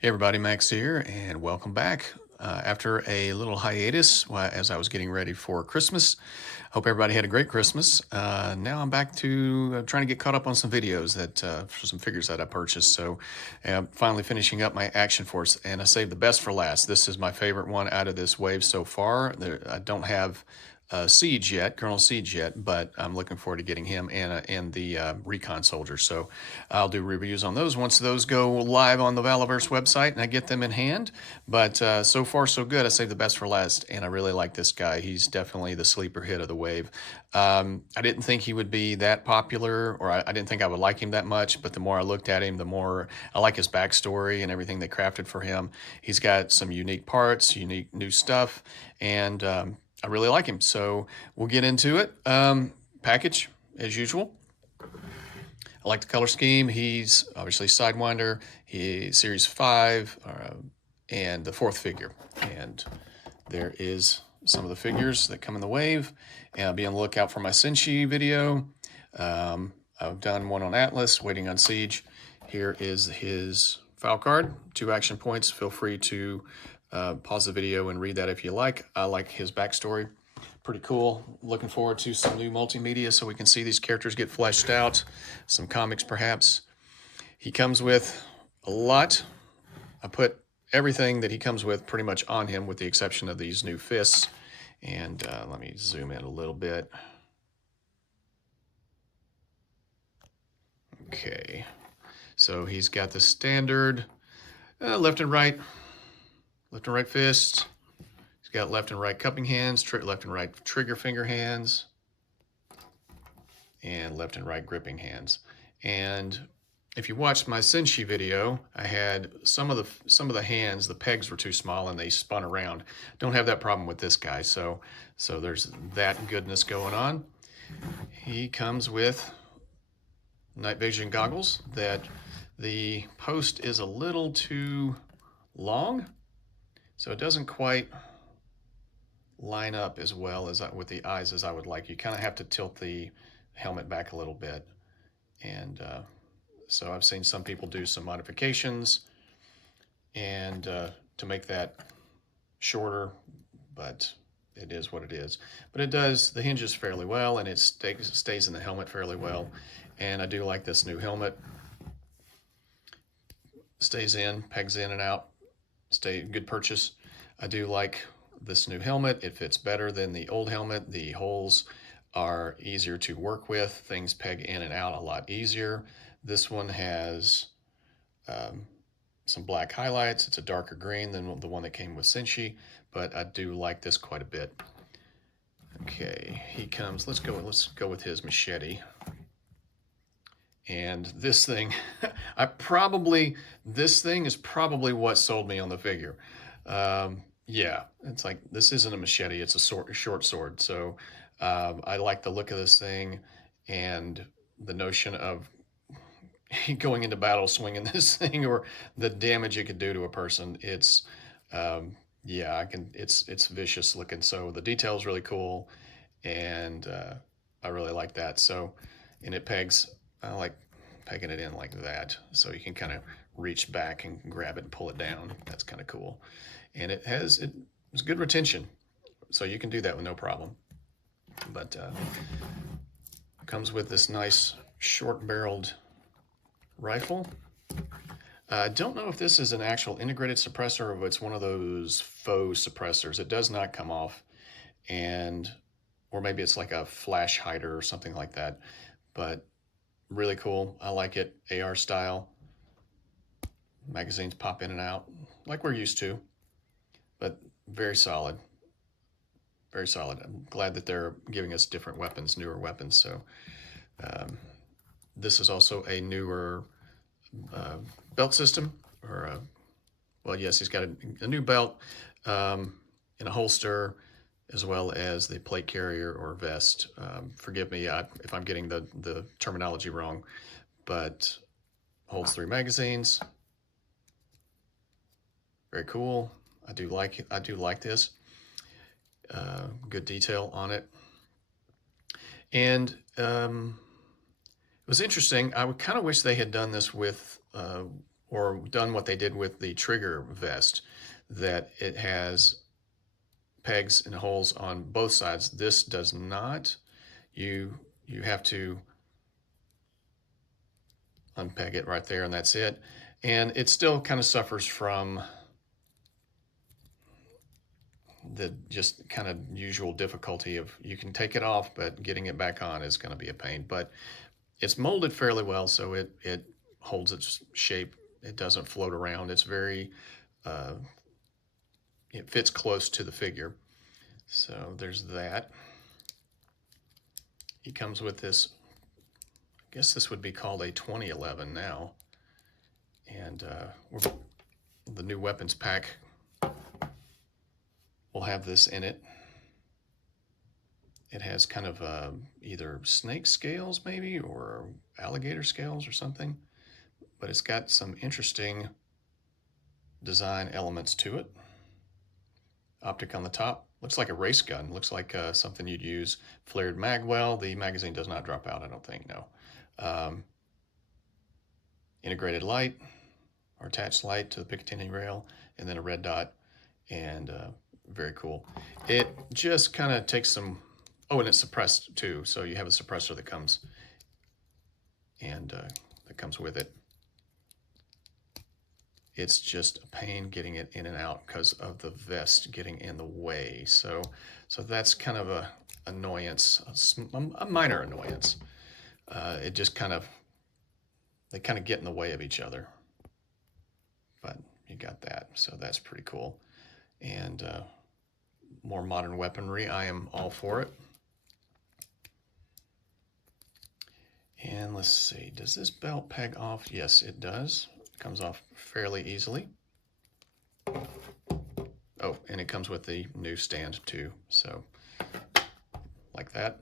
Hey everybody, Max here, and welcome back. After a little hiatus, as I was getting ready for Christmas, hope everybody had a great Christmas. Now I'm back to trying to get caught up on some videos for some figures that I purchased. So, finally finishing up my Action Force, and I saved the best for last. This is my favorite one out of this wave so far. I don't have Siege yet, Colonel Siege yet, but I'm looking forward to getting him and the Recon Soldier. So I'll do reviews on those once those go live on the Valaverse website and I get them in hand. But so far so good. I saved the best for last, and I really like this guy. He's definitely the sleeper hit of the wave. I didn't think he would be that popular, or I didn't think I would like him that much, but the more I looked at him, the more I like his backstory and everything they crafted for him. He's got some unique parts, unique new stuff, and I really like him. So we'll get into it. Package, as usual. I like the color scheme. He's obviously Sidewinder. He's Series 5 and the fourth figure. And there is some of the figures that come in the wave. And be on the lookout for my Senshi video. I've done one on Atlas, waiting on Siege. Here is his file card, 2 action points. Feel free to pause the video and read that if you like. I like his backstory. Pretty cool. Looking forward to some new multimedia so we can see these characters get fleshed out. Some comics, perhaps. He comes with a lot. I put everything that he comes with pretty much on him with the exception of these new fists. And let me zoom in a little bit. Okay. So he's got the standard left and right fists. He's got left and right cupping hands, left and right trigger finger hands, and left and right gripping hands. And if you watched my Senshi video, I had some of the hands, the pegs were too small and they spun around. Don't have that problem with this guy, so there's that goodness going on. He comes with night vision goggles that the post is a little too long, so it doesn't quite line up as well as with the eyes as I would like. You kind of have to tilt the helmet back a little bit. And so I've seen some people do some modifications and to make that shorter, but it is what it is. But it does the hinges fairly well, and it stays in the helmet fairly well. And I do like this new helmet. Stays in, pegs in and out. Good purchase. I do like this new helmet. It fits better than the old helmet. The holes are easier to work with. Things peg in and out a lot easier. This one has some black highlights. It's a darker green than the one that came with Senshi, but I do like this quite a bit. Okay, he comes. Let's go with his machete. And this thing, this thing is probably what sold me on the figure. Yeah, it's like, this isn't a machete, it's a short sword. So I like the look of this thing and the notion of going into battle swinging this thing, or the damage it could do to a person. It's, yeah, it's vicious looking. So the detail's really cool, and I really like that. So, and it pegs, I like pegging it in like that, so you can kind of reach back and grab it and pull it down. That's kind of cool. And it's good retention, so you can do that with no problem. But comes with this nice short-barreled rifle. I don't know if this is an actual integrated suppressor or if it's one of those faux suppressors. It does not come off, or maybe it's like a flash hider or something like that. But really cool. I like it. AR style. Magazines pop in and out like we're used to, but very solid. Very solid. I'm glad that they're giving us different weapons, newer weapons. So this is also a newer belt system, well, yes, he's got a new belt in a holster, as well as the plate carrier or vest. Forgive me if I'm getting the terminology wrong, but holds 3 magazines. Very cool. I do like this. Good detail on it. And it was interesting. I would kind of wish they had done this with or done what they did with the trigger vest, that it has pegs and holes on both sides. This does not. You have to unpeg it right there, and that's it. And it still kind of suffers from the just kind of usual difficulty of, you can take it off, but getting it back on is going to be a pain. But it's molded fairly well, so it holds its shape. It doesn't float around. It's very, it fits close to the figure. So there's that. He comes with this, I guess this would be called a 2011 now. And the new weapons pack will have this in it. It has kind of either snake scales maybe, or alligator scales or something, but it's got some interesting design elements to it. Optic on the top, looks like a race gun, looks like something you'd use. Flared mag well, the magazine does not drop out, I don't think, no. Integrated light, or attached light to the Picatinny rail, and then a red dot, and very cool. It just kind of takes some, oh, and it's suppressed too, so you have a suppressor that comes, and that comes with it. It's just a pain getting it in and out because of the vest getting in the way. So that's kind of a annoyance, a minor annoyance. It just kind of, they kind of get in the way of each other. But you got that, so that's pretty cool. And more modern weaponry, I am all for it. And let's see, does this belt peg off? Yes, it does. It comes off fairly easily. Oh, and it comes with the new stand too, so like that.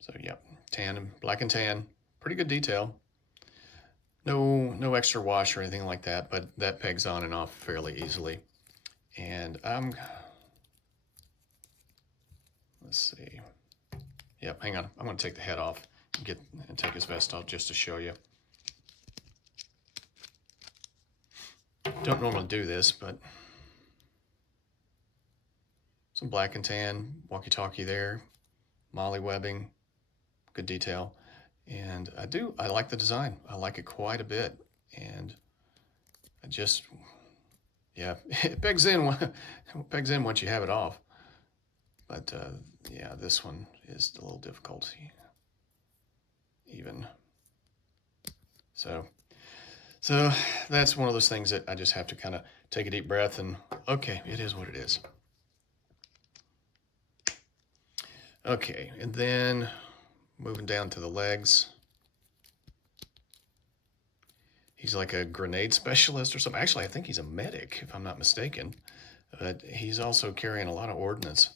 So yep, tan, black and tan, pretty good detail. No extra wash or anything like that, but that pegs on and off fairly easily. And let's see. Yep, hang on. I'm going to take the head off and take his vest off just to show you. Don't normally do this, but some black and tan walkie-talkie there, molly webbing, good detail. And I like the design. I like it quite a bit. And I just, yeah, it pegs in once you have it off. But yeah, this one is a little difficult even. So that's one of those things that I just have to kind of take a deep breath and, okay, it is what it is. Okay, and then moving down to the legs. He's like a grenade specialist or something. Actually, I think he's a medic, if I'm not mistaken. But he's also carrying a lot of ordnance.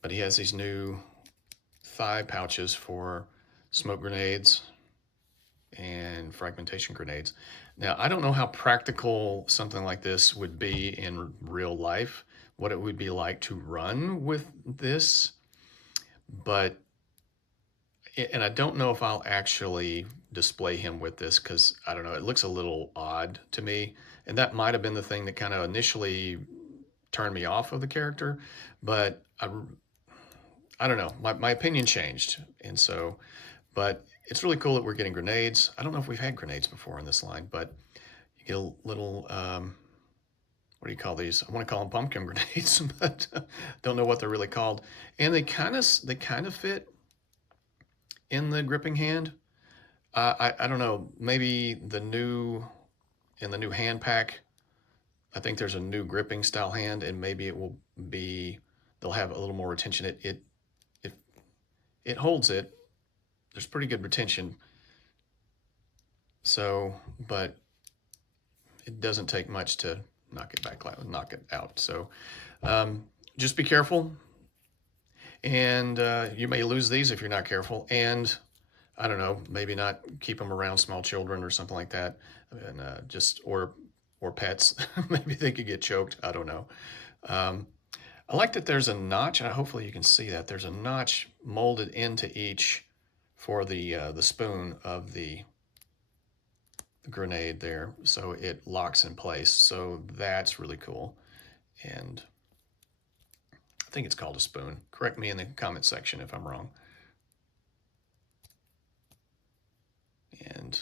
But he has these new thigh pouches for smoke grenades and fragmentation grenades. Now, I don't know how practical something like this would be in real life, what it would be like to run with this, but, and I don't know if I'll actually display him with this, because I don't know, it looks a little odd to me, and that might have been the thing that kind of initially turned me off of the character, but I don't know, my opinion changed, and so, but it's really cool that we're getting grenades. I don't know if we've had grenades before in this line, but you get a little, what do you call these? I want to call them pumpkin grenades, but don't know what they're really called. And they kind of fit in the gripping hand. I don't know, maybe in the new hand pack, I think there's a new gripping style hand, and maybe it will be, they'll have a little more retention. It holds it. There's pretty good retention. So, but it doesn't take much to knock it out. So just be careful. And you may lose these if you're not careful. And I don't know, maybe not keep them around small children or something like that. And or pets. Maybe they could get choked. I don't know. I like that there's a notch, and hopefully you can see that. There's a notch molded into each for the spoon of the grenade there, so it locks in place. So that's really cool. And I think it's called a spoon. Correct me in the comment section if I'm wrong. And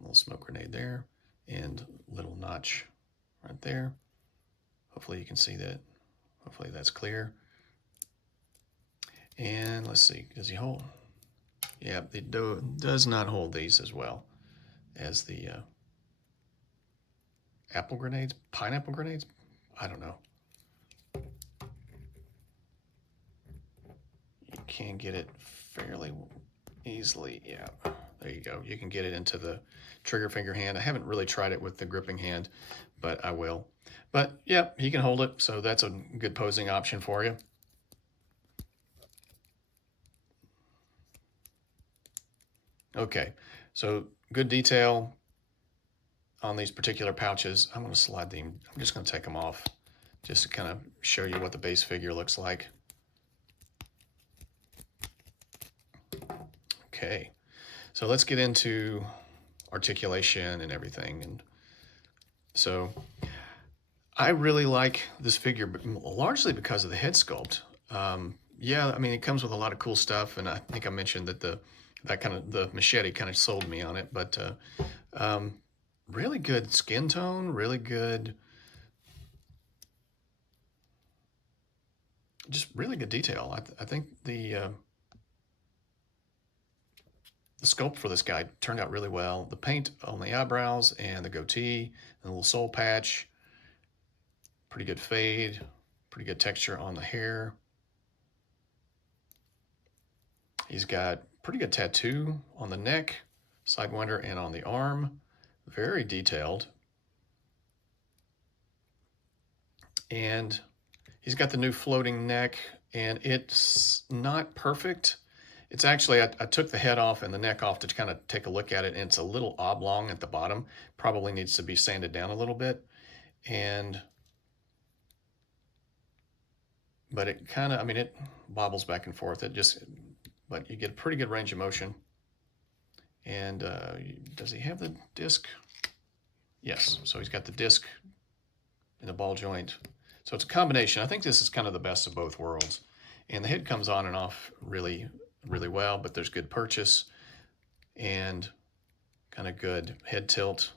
a little smoke grenade there, and little notch right there. Hopefully you can see that. Hopefully that's clear. And let's see, does he hold? Yeah, it does not hold these as well as the apple grenades, pineapple grenades. I don't know. You can get it fairly easily. Yeah, there you go. You can get it into the trigger finger hand. I haven't really tried it with the gripping hand, but I will. But yeah, he can hold it, so that's a good posing option for you. Okay, so good detail on these particular pouches. I'm going to slide them. I'm just going to take them off just to kind of show you what the base figure looks like. Okay, so let's get into articulation and everything. And so I really like this figure, but largely because of the head sculpt. Yeah, I mean, it comes with a lot of cool stuff, and I think I mentioned that the machete kind of sold me on it, but really good skin tone, really good, just really good detail. I think the sculpt for this guy turned out really well. The paint on the eyebrows and the goatee and the little soul patch, pretty good fade, pretty good texture on the hair. He's got pretty good tattoo on the neck, Sidewinder, and on the arm. Very detailed. And he's got the new floating neck, and it's not perfect. It's actually, I took the head off and the neck off to kind of take a look at it, and it's a little oblong at the bottom. Probably needs to be sanded down a little bit. But it kind of, I mean, it bobbles back and forth. But you get a pretty good range of motion. And does he have the disc? Yes, so he's got the disc in the ball joint. So it's a combination. I think this is kind of the best of both worlds. And the head comes on and off really, really well, but there's good purchase and kind of good head tilt.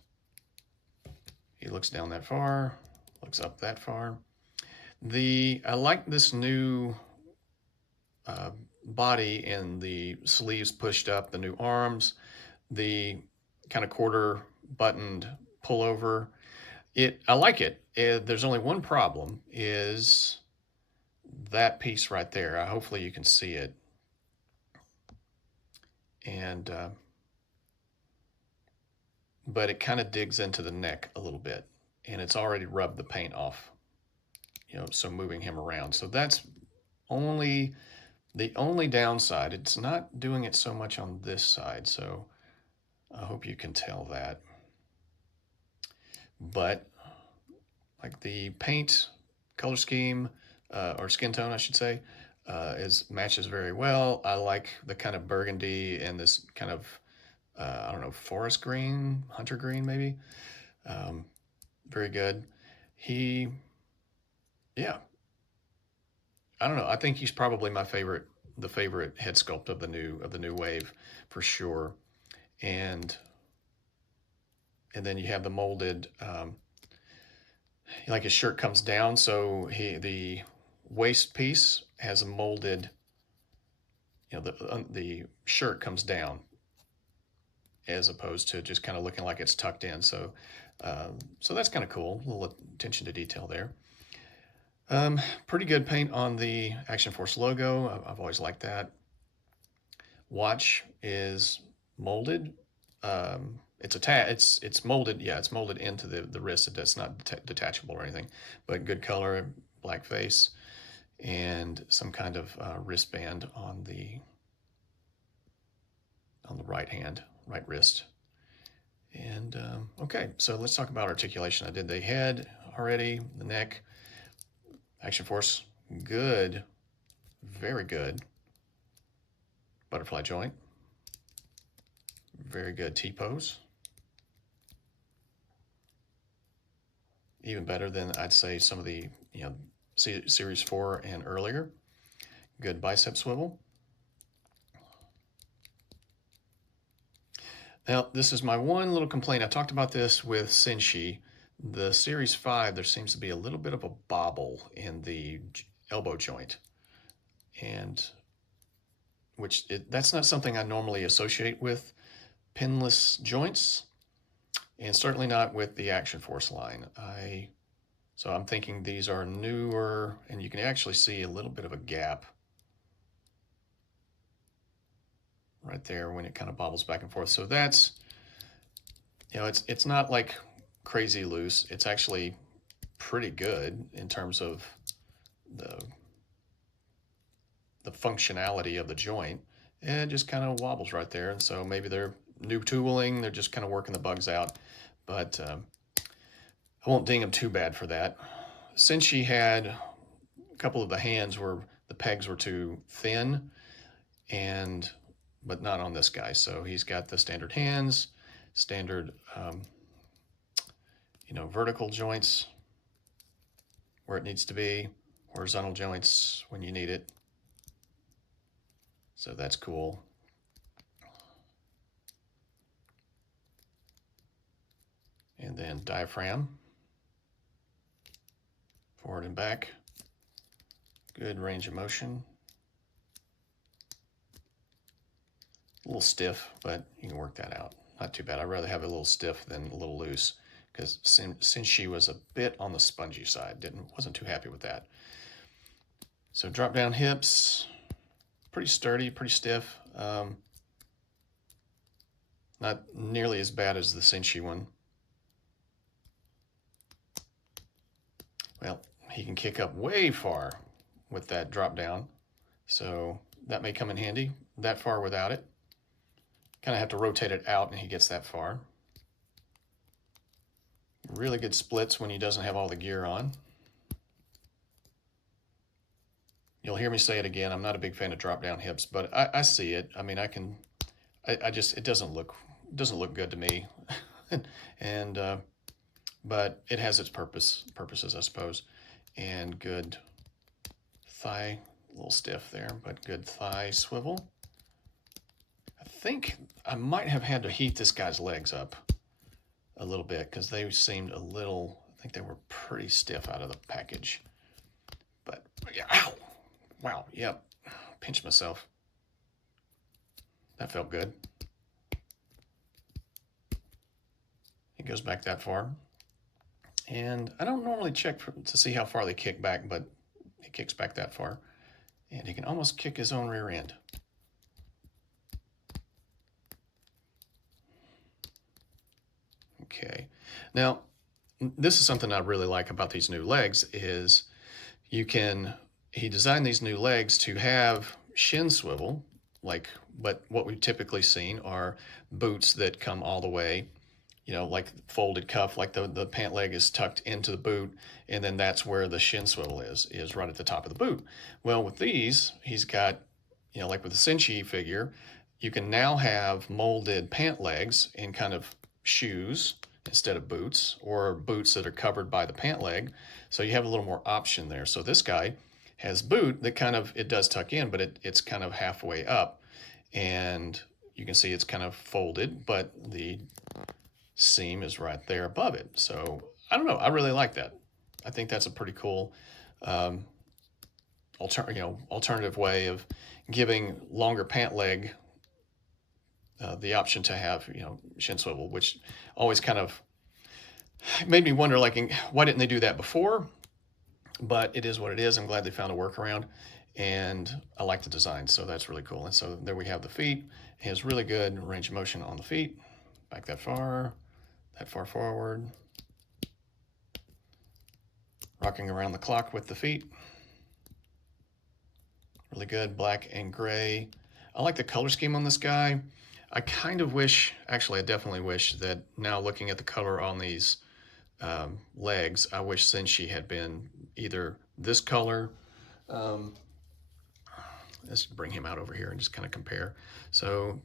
He looks down that far, looks up that far. I like this new body and the sleeves pushed up, the new arms, the kind of quarter buttoned pullover. I like it. There's only one problem, is that piece right there. Hopefully you can see it. And but it kind of digs into the neck a little bit, and it's already rubbed the paint off, so moving him around. So that's the only downside. It's not doing it so much on this side, so I hope you can tell that. But like the paint color scheme, or skin tone, I should say, matches very well. I like the kind of burgundy and this kind of, I don't know, forest green, hunter green maybe. Very good. Yeah, I don't know. I think he's probably the favorite head sculpt of the new wave for sure. And then you have the molded, like his shirt comes down, so the waist piece has a molded, the shirt comes down as opposed to just kind of looking like it's tucked in. So that's kind of cool. A little attention to detail there. Pretty good paint on the Action Force logo. I've always liked that. Watch is molded. It's molded. Yeah, it's molded into the wrist. It's not detachable or anything, but good color, black face, and some kind of wristband on the right hand, right wrist. And okay, so let's talk about articulation. I did the head already, the neck. Action Force, good, very good. Butterfly joint, very good T-pose. Even better than I'd say some of the, Series 4 and earlier. Good bicep swivel. Now, this is my one little complaint. I talked about this with Senshi. The Series 5, there seems to be a little bit of a bobble in the elbow joint. And that's not something I normally associate with pinless joints, and certainly not with the Action Force line. So I'm thinking these are newer, and you can actually see a little bit of a gap right there when it kind of bobbles back and forth. So that's, it's not like crazy loose. It's actually pretty good in terms of the functionality of the joint. And it just kind of wobbles right there. And so maybe they're new tooling, they're just kind of working the bugs out. But I won't ding them too bad for that. Since she had a couple of the hands where the pegs were too thin, but not on this guy. So he's got the standard hands, standard, vertical joints where it needs to be, horizontal joints when you need it. So that's cool. And then diaphragm, forward and back. Good range of motion. A little stiff, but you can work that out. Not too bad. I'd rather have it a little stiff than a little loose, because since she was a bit on the spongy side, wasn't too happy with that. So drop down hips, pretty sturdy, pretty stiff. Not nearly as bad as the Senshi one. Well, he can kick up way far with that drop down, so that may come in handy. That far without it. Kind of have to rotate it out and he gets that far. Really good splits when he doesn't have all the gear on. You'll hear me say it again. I'm not a big fan of drop down hips, but I see it. I mean, it doesn't look good to me. And but it has its purposes, I suppose. And good thigh, a little stiff there, but good thigh swivel. I think I might have had to heat this guy's legs up a little bit, because they seemed I think they were pretty stiff out of the package. But yeah, ow! Wow, yep, pinched myself. That felt good. It goes back that far. And I don't normally check to see how far they kick back, but it kicks back that far. And he can almost kick his own rear end. Okay, now this is something I really like about these new legs is he designed these new legs to have shin swivel, but what we've typically seen are boots that come all the way, like folded cuff, like the pant leg is tucked into the boot, and then that's where the shin swivel is right at the top of the boot. Well, with these, he's got, like with the Senshi figure, you can now have molded pant legs in kind of shoes instead of boots, or boots that are covered by the pant leg. So you have a little more option there. So this guy has boot that it does tuck in, but it's kind of halfway up. And you can see it's kind of folded, but the seam is right there above it. So I don't know, I really like that. I think that's a pretty cool alternative way of giving longer pant leg the option to have, shin swivel, which always kind of made me wonder, why didn't they do that before? But it is what it is. I'm glad they found a workaround, and I like the design, so that's really cool. And so there we have the feet. He has really good range of motion on the feet. Back that far forward. Rocking around the clock with the feet. Really good, black and gray. I like the color scheme on this guy. I kind of wish, actually I definitely wish that now looking at the color on these legs, I wish Senshi had been either this color. Let's bring him out over here and just kind of compare. So,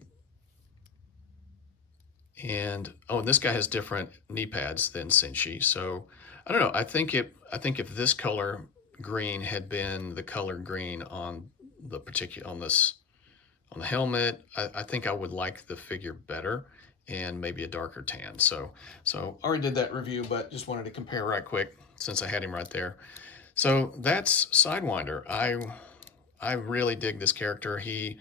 and oh, and this guy has different knee pads than Senshi. So I don't know. I think if this color green had been the color green on the particular on the helmet, I think I would like the figure better and maybe a darker tan. So I already did that review, but just wanted to compare right quick since I had him right there. So that's Sidewinder. I really dig this character. He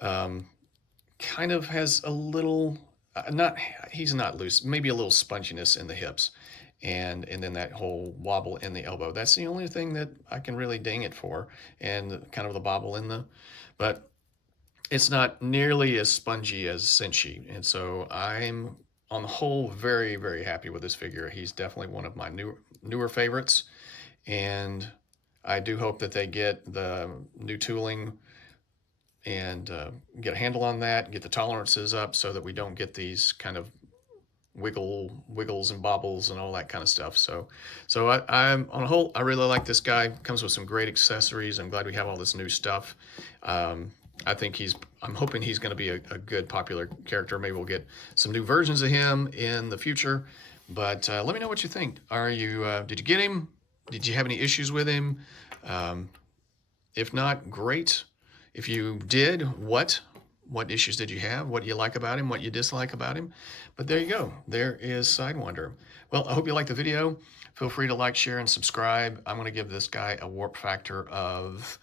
kind of has a little not he's not loose, maybe a little sponginess in the hips, and then that whole wobble in the elbow. That's the only thing that I can really ding it for, and kind of the bobble in the, but it's not nearly as spongy as Senshi, and so I'm on the whole very, very happy with this figure. He's definitely one of my newer favorites, and I do hope that they get the new tooling and get a handle on that, get the tolerances up so that we don't get these kind of wiggles and bobbles and all that kind of stuff. So I'm on a whole, I really like this guy. Comes with some great accessories. I'm glad we have all this new stuff. I think I'm hoping he's going to be a good popular character. Maybe we'll get some new versions of him in the future. But let me know what you think. Did you get him? Did you have any issues with him? If not, great. If you did, what issues did you have? What do you like about him? What you dislike about him? But there you go. There is Sidewinder. Well, I hope you liked the video. Feel free to like, share, and subscribe. I'm going to give this guy a warp factor of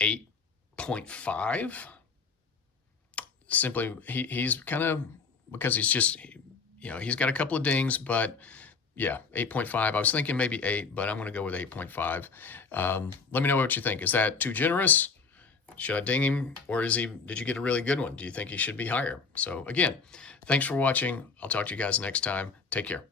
8.5. Simply, he's kind of, because he's just, he's got a couple of dings, but yeah, 8.5. I was thinking maybe 8, but I'm going to go with 8.5. Let me know what you think. Is that too generous? Should I ding him, or did you get a really good one? Do you think he should be higher? So again, thanks for watching. I'll talk to you guys next time. Take care.